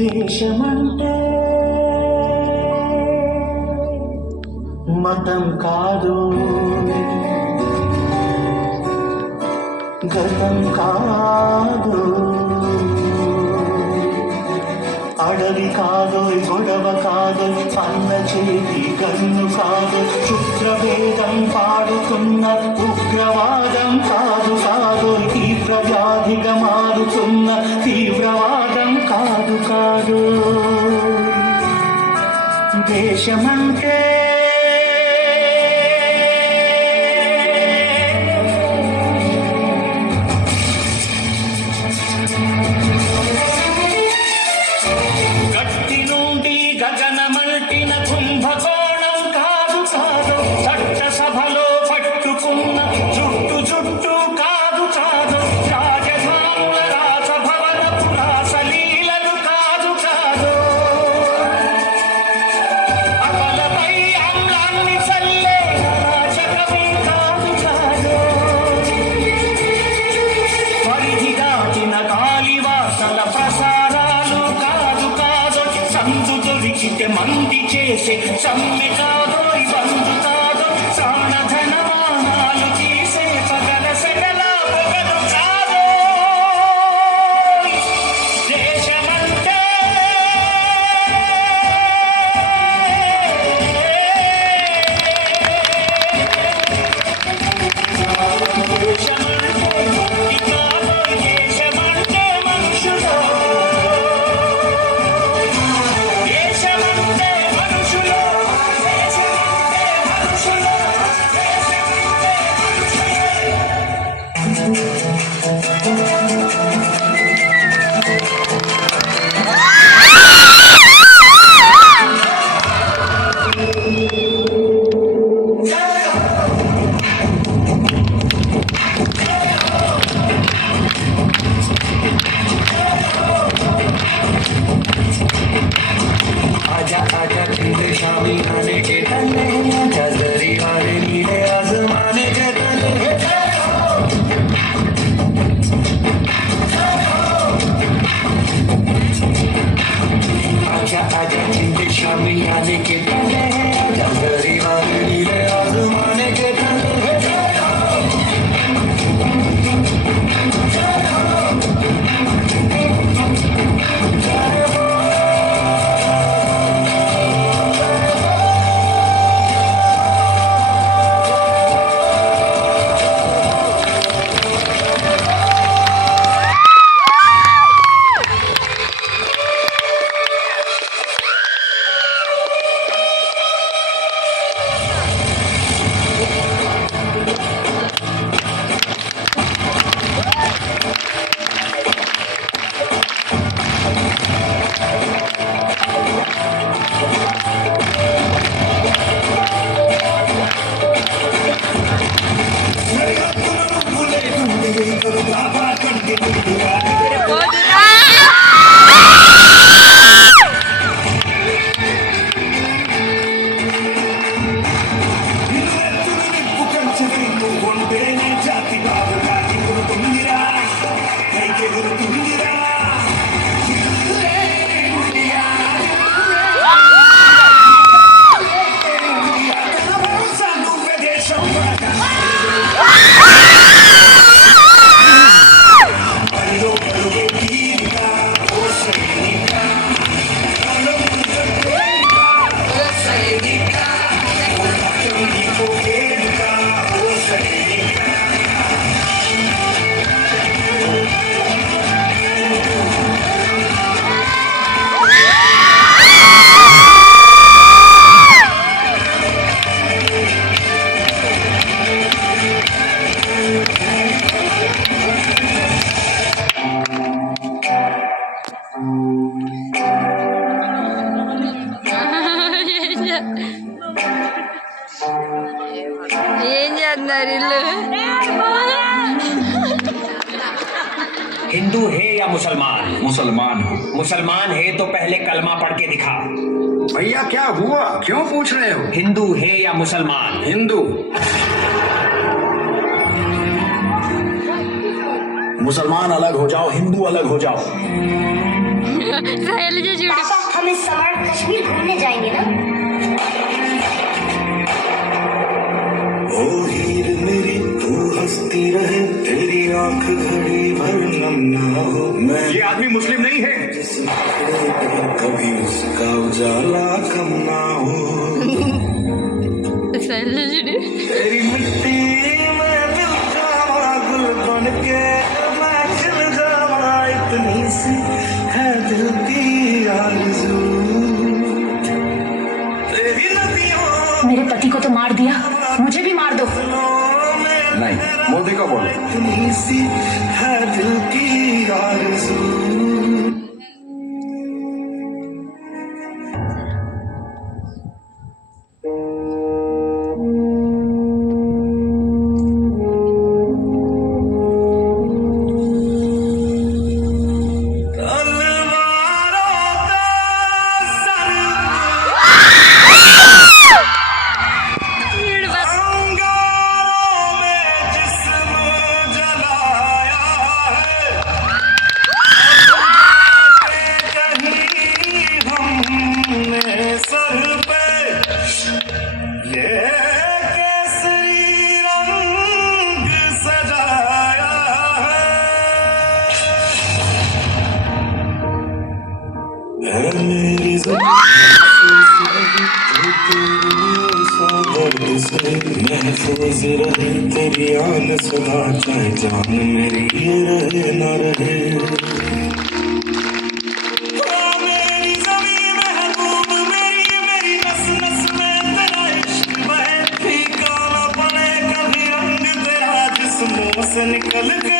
దేశమంటే మతం కాదు, గతం కాదు, అడవి కాదు, గొడవ కాదు, అన్న చేతి కన్ను కాదు, క్షుద్రభేదం పాడుతున్న ఉగ్రవాదం కాదు కాదు, తీవ్ర వ్యాధిగా మారుతున్న తీవ్రవాదం కాదు కాదు. దేశమంటే గగనమంటిన కుంభకోణం కాదు కాదు, చట్టసభలో పట్టుకున్న జుట్టు జుట్టు కాదు కాదు, రాజధానుల రాజభవన పురాసలీలలు కాదు కాదు, అమలపై అమ్లాన్ని చల్లే రాజకవి కాదు కాదు, పరిధి దాటిన కాలివాసల ప్రసారాలు కాదు కాదు, సందు దొరికితే మంది చేసే సమ్మె కాదో బంధు కాదు, సానధనమానాలు తీసే పగల సెగల పొగలు కాదు. దేశమంటే దేశమంటే మనుషులు, దేశమంటే మనుషులు, దేశమంటే మనుషులు, దేశమంటే आजा आजा चंद शामी आने के तले, आजा दरी वाले नीले आसमाने के तले, आजा आजा चंद शामी आने के तले, आजा दरी वाले नीले आसमाने के तले. ఏం చేస్తున్నారు ఇల్లు? हिंदू है या मुसलमान? मुसलमान हूँ। मुसलमान है तो पहले कलमा पढ़ के दिखा। भैया क्या हुआ, क्यों पूछ रहे हो? हिंदू है या मुसलमान? हिंदू। मुसलमान अलग हो जाओ, हिंदू अलग हो जाओ। शैलजा जुड़ी पापा हम इस समर कश्मीर घूमने जाएंगे ना। ओ हीर मेरी तू हंसती रहे, तेरी आंख घड़ी भर नम ना हो। मैं ये आदमी मुस्लिम नहीं है। जिस नखरे पे कभी उसका उजाला कम ना हो। शैलजा जुड़ी तेरी मिट्टी में दिल जावा गुल बन के मैं खिल जावा, इतनी सी है दिल की आरज़ू। तेरी नदियों मेरे पति को तो मार दिया, मुझे भी मार दो। नहीं, मोदी को बोलो। इतनी सी है दिल की आरज़ू। तलवारों का सर वीड बस अंगारों में जिस्म जलाया है, कहीं हमने सर पे ये केसरी रंग सजाया है मेरी महफूज रहे तेरी आन सदा, चाहे जान मेरी ये रहे न रहे। मेरी ज़मीं महबूब मेरी, मेरी नस नस में तेरा इश्क बहे, फीका न पड़े कभी रंग तेरा जिस्मों से निकल के